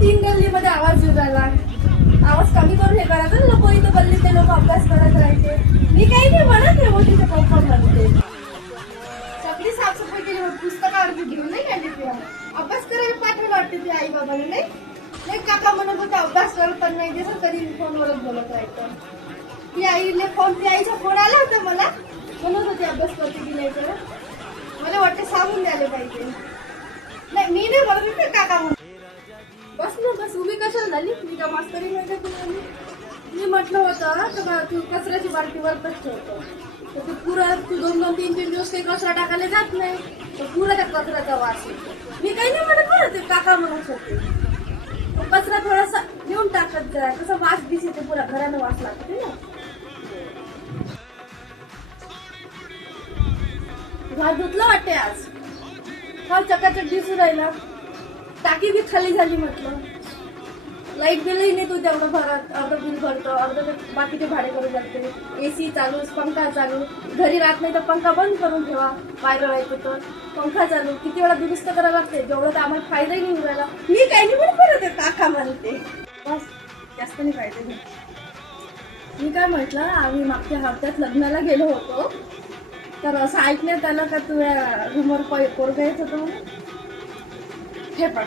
तीन गल्लीमध्ये आवाज येऊ राहिला. आवाज कमी करून हे करायचा ना लोक इथं गल्ली ते लोक अभ्यास करत राहायचे. मी काही नाही म्हणत नाही मोठी पप्पा म्हणते. सगळी साफसफाई केली मग पुस्तकावरती घेऊन नाही काढली ती. अभ्यास करायला पाठवलं वाटते ती आई बाबाला नाही? नाही काका म्हणत होते अभ्यास करत पण नाही दिसत कधी फोनवरच बोलत राहायचं. ती आईने फोन ती आईचा फोन आला होता मला. म्हणत होती अभ्यास करते की नाही तर मला वाटते सांगून द्यायला पाहिजे. नाही मी नाही म्हणत काका म्हणून तुम्ही कशाला झाली? मी का मास्तरी माहिती तुम्ही मी म्हटलं होतं तर बा तू कचऱ्याची बाल्टीवर ठेवतो. तर तू पुरा तू दोन दोन तीन तीन दिवस काही कचरा टाकायला जात नाही. तर पुरा त्या कचऱ्याचा वास येतो. मी काही नाही म्हणत बरं ते काका म्हणत होते. तो कचरा थोडासा घेऊन टाकत जा. कसा वास दिस येते पुरा घरानं वास लागते ना? घर धुतलं वाटते आज. हा चकाचक दिसू राहिला. टाकी बी खाली झाली म्हटलं. लाइट बिलही नाही तू तेवढं भरत. अर्धं बिल भरतो अर्धं बाकीचे भाडे करून ए एसी चालू पंखा चालू. घरी राहत नाही तर पंखा बंद करून ठेवा. वायरल ऐकतो तर. पंखा चालू. किती वेळा दुरुस्त करावं लागते? जेवढं तर आम्हाला फायदाही नाही उरायला मी काही नाही पण करत ते काका म्हणते. बस जास्त नाही पाहिजे नाही. मी काय म्हटलं आम्ही मागच्या हप्त्यात लग्नाला गेलो होतो. तर असं ऐकण्यात आलं का तुझ्या रूमवर पोरगा येत होतं म्हणून? हे पण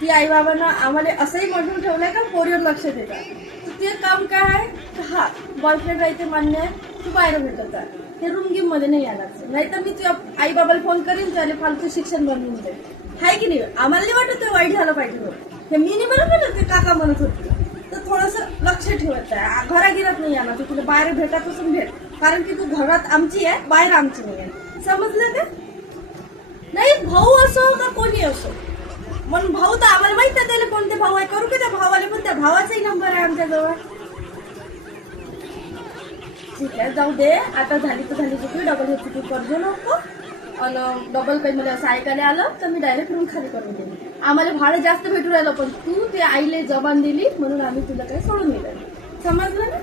ती आई बाबांना आम्हाला असंही म्हणून ठेवलंय का पोरीवर लक्ष देतात. तर ते काम काय आहे? हा बॉयफ्रेंड राहते मान्य आहे तू बाहेर भेटत आहे हे रूम गिममध्ये नाही यायला नाहीतर मी तुझ्या आई बाबाला फोन करीन त्याने फालतू शिक्षण बनवून दे हाय की नाही? आम्हाला नाही वाटत ते वाईट झालं पाहिजे हे मी नाही म्हणत होते ते काका म्हणत होते. तर थोडस लक्ष ठेवत आहे घरागिरात नाही येणार. तू तुला बाहेर भेटत असून भेट. कारण की तू घरात आमची आहे बाहेर आमची नाही आहे. समजलं का? नाही भाऊ असो का कोणी असो. म्हणून भाऊ तर आम्हाला माहीत आहे त्याला कोणते भाऊ आहे करू की त्या भावाला पण? त्या भावाचाही नंबर आहे आमच्याजवळ. ठीक आहे जाऊ दे. आता झाली तर झाली चुकी. डबल होती तू कर्ज नको. आणि डबल काही मला असं ऐकायला आलं तर मी डायरेक्ट रूम खाली करून देईन. आम्हाला भाडं जास्त भेटू राहिलं पण तू ते आईले जबान दिली म्हणून आम्ही तुला काही सोडून दिलं समजलं ना?